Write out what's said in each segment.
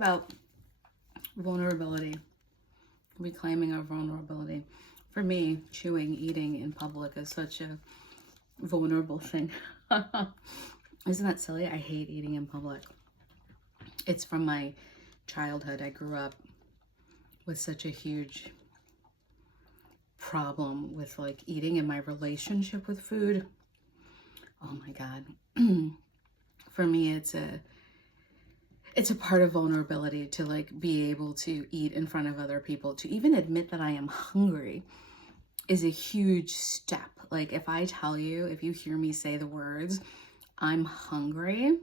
about vulnerability, reclaiming our vulnerability. For me, chewing, eating in public is such a vulnerable thing. Isn't that silly? I hate eating in public. It's from my childhood. I grew up with such a huge problem with like eating and my relationship with food. Oh my God. For me, it's a part of vulnerability to like be able to eat in front of other people. To even admit that I am hungry is a huge step. Like if I tell you, if you hear me say the words, I'm hungry,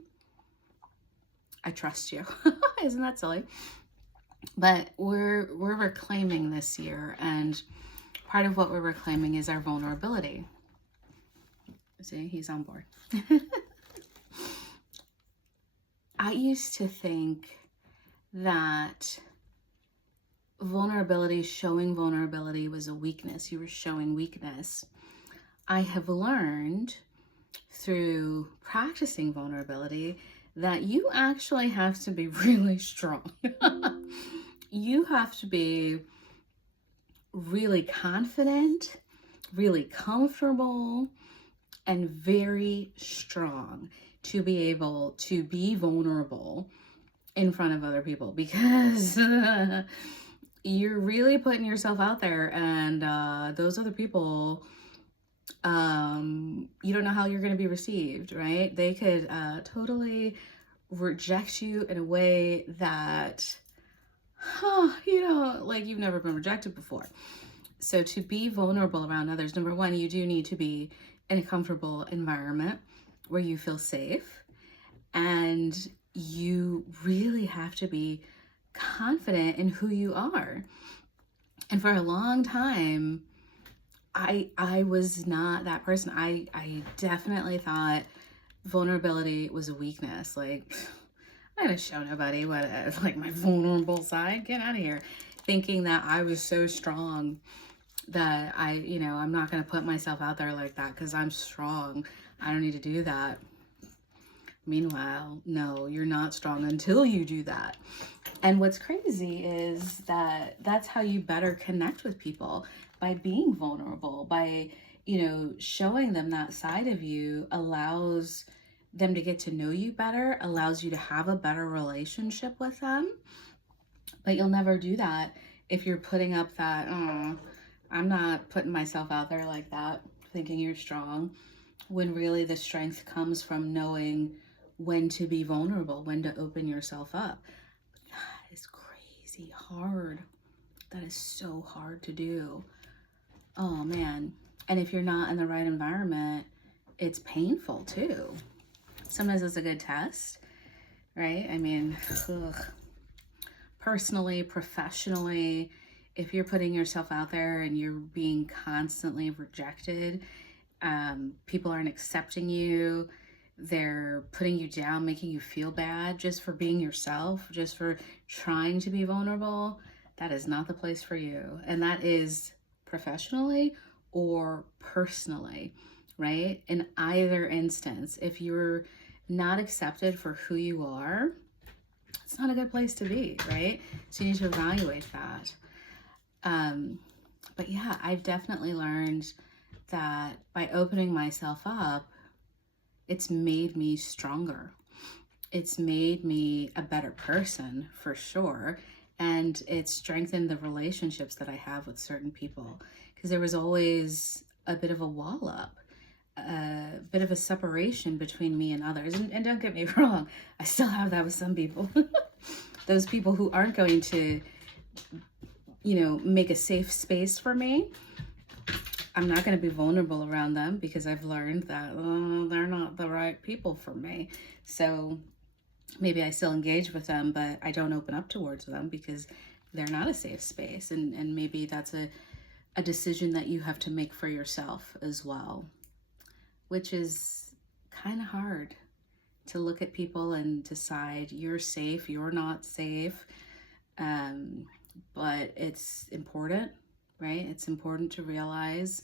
I trust you. Isn't that silly? But we're reclaiming this year, and part of what we're reclaiming is our vulnerability. See, he's on board. I used to think that vulnerability, showing vulnerability was a weakness. You were showing weakness. I have learned through practicing vulnerability that you actually have to be really strong. You have to be really confident, really comfortable, and very strong to be able to be vulnerable in front of other people, because you're really putting yourself out there, and those other people, you don't know how you're going to be received, right? They could totally reject you in a way that, like you've never been rejected before. So to be vulnerable around others, number one, you do need to be in a comfortable environment where you feel safe, and you really have to be confident in who you are. And for a long time, I was not that person. I definitely thought vulnerability was a weakness. Like, I'm not gonna show nobody what like my vulnerable side. Get out of here. Thinking that I was so strong that I'm not gonna put myself out there like that because I'm strong. I don't need to do that. Meanwhile, no, you're not strong until you do that. And what's crazy is that that's how you better connect with people, by being vulnerable, by, showing them that side of you allows them to get to know you better, allows you to have a better relationship with them. But you'll never do that if you're putting up that, I'm not putting myself out there like that, thinking you're strong, when really the strength comes from knowing when to be vulnerable, when to open yourself up. That is crazy hard. That is so hard to do. Oh man. And if you're not in the right environment, it's painful too. Sometimes it's a good test, right? I mean, personally, professionally, if you're putting yourself out there and you're being constantly rejected, people aren't accepting you, they're putting you down, making you feel bad just for being yourself, just for trying to be vulnerable, that is not the place for you. And that is professionally or personally, right? In either instance, if you're not accepted for who you are, it's not a good place to be, right? So you need to evaluate that. But yeah, I've definitely learned that by opening myself up, it's made me stronger. It's made me a better person for sure. And it's strengthened the relationships that I have with certain people, because there was always a bit of a wall up, a bit of a separation between me and others. And don't get me wrong, I still have that with some people. Those people who aren't going to, make a safe space for me, I'm not going to be vulnerable around them, because I've learned that they're not the right people for me. So maybe I still engage with them, but I don't open up towards them because they're not a safe space. And maybe that's a decision that you have to make for yourself as well, which is kind of hard, to look at people and decide you're safe, you're not safe. But it's important, right? It's important to realize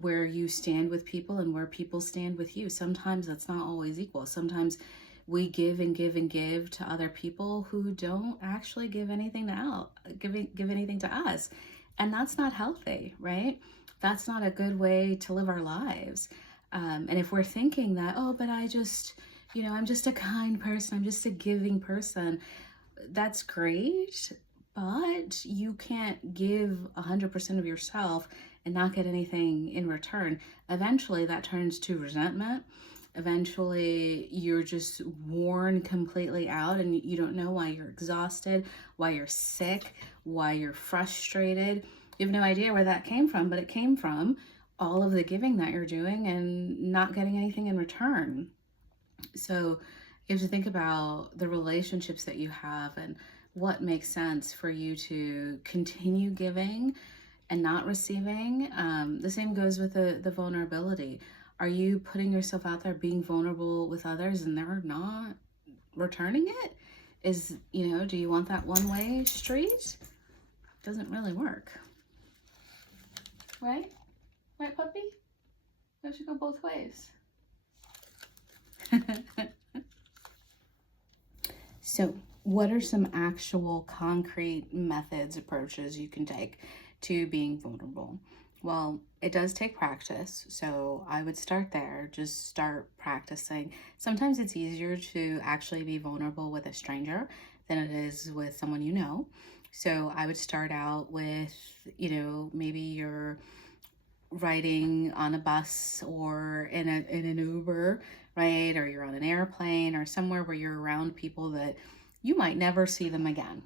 where you stand with people and where people stand with you. Sometimes that's not always equal. Sometimes we give and give and give to other people who don't actually give anything give anything to us. And that's not healthy, right? That's not a good way to live our lives. And if we're thinking that, oh, but I'm just a kind person, I'm just a giving person, that's great, but you can't give 100% of yourself and not get anything in return. Eventually that turns to resentment. Eventually you're just worn completely out and you don't know why you're exhausted, why you're sick, why you're frustrated. You have no idea where that came from, but it came from all of the giving that you're doing and not getting anything in return. So you have to think about the relationships that you have and what makes sense for you to continue giving and not receiving. The same goes with the vulnerability. Are you putting yourself out there, being vulnerable with others, and they're not returning it? Do you want that one-way street? Doesn't really work. Right? Right, puppy? You should go both ways. So, what are some actual concrete methods, approaches you can take to being vulnerable? Well, it does take practice, so I would start there. Just start practicing. Sometimes it's easier to actually be vulnerable with a stranger than it is with someone you know. So I would start out with, maybe you're riding on a bus or in an Uber, right? Or you're on an airplane or somewhere where you're around people that you might never see them again.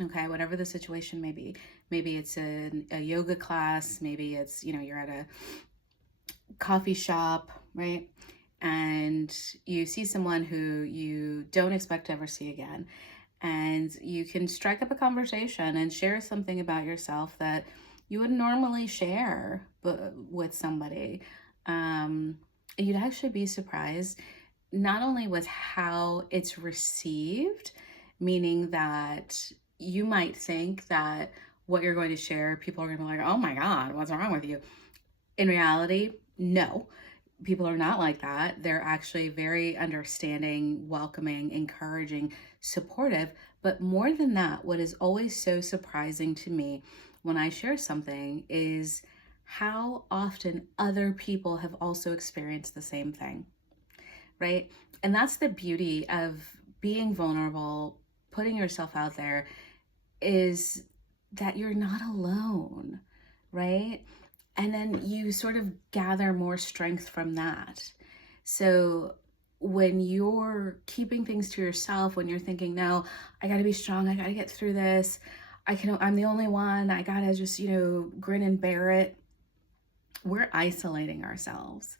Okay, whatever the situation may be. Maybe it's a yoga class, maybe it's, you're at a coffee shop, right? And you see someone who you don't expect to ever see again. And you can strike up a conversation and share something about yourself that you would normally share with somebody. You'd actually be surprised not only with how it's received, meaning that you might think that what you're going to share, people are going to be like, oh my God, what's wrong with you? In reality, no, people are not like that. They're actually very understanding, welcoming, encouraging, supportive. But more than that, what is always so surprising to me when I share something is how often other people have also experienced the same thing, right? And that's the beauty of being vulnerable, putting yourself out there, is that you're not alone, right? And then you sort of gather more strength from that. So when you're keeping things to yourself, when you're thinking, no, I got to be strong, I got to get through this, I'm the only one, I got to just, grin and bear it, we're isolating ourselves.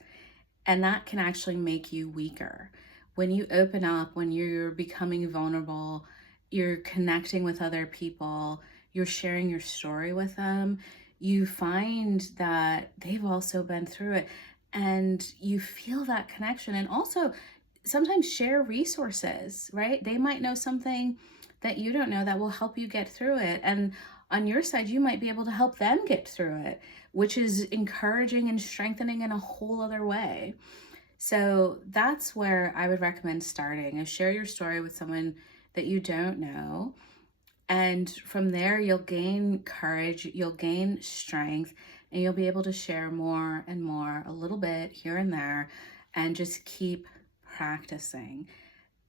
And that can actually make you weaker. When you open up, when you're becoming vulnerable, you're connecting with other people, you're sharing your story with them, you find that they've also been through it and you feel that connection. And also sometimes share resources, right? They might know something that you don't know that will help you get through it. And on your side, you might be able to help them get through it, which is encouraging and strengthening in a whole other way. So that's where I would recommend starting, is share your story with someone that you don't know. And from there, you'll gain courage, you'll gain strength, and you'll be able to share more and more, a little bit here and there, and just keep practicing.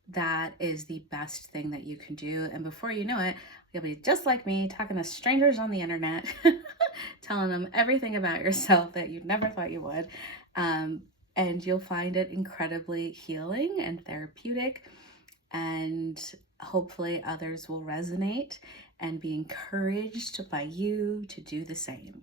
That is the best thing that you can do. And before you know it, you'll be just like me, talking to strangers on the internet, telling them everything about yourself that you never thought you would. And you'll find it incredibly healing and therapeutic. And hopefully others will resonate and be encouraged by you to do the same.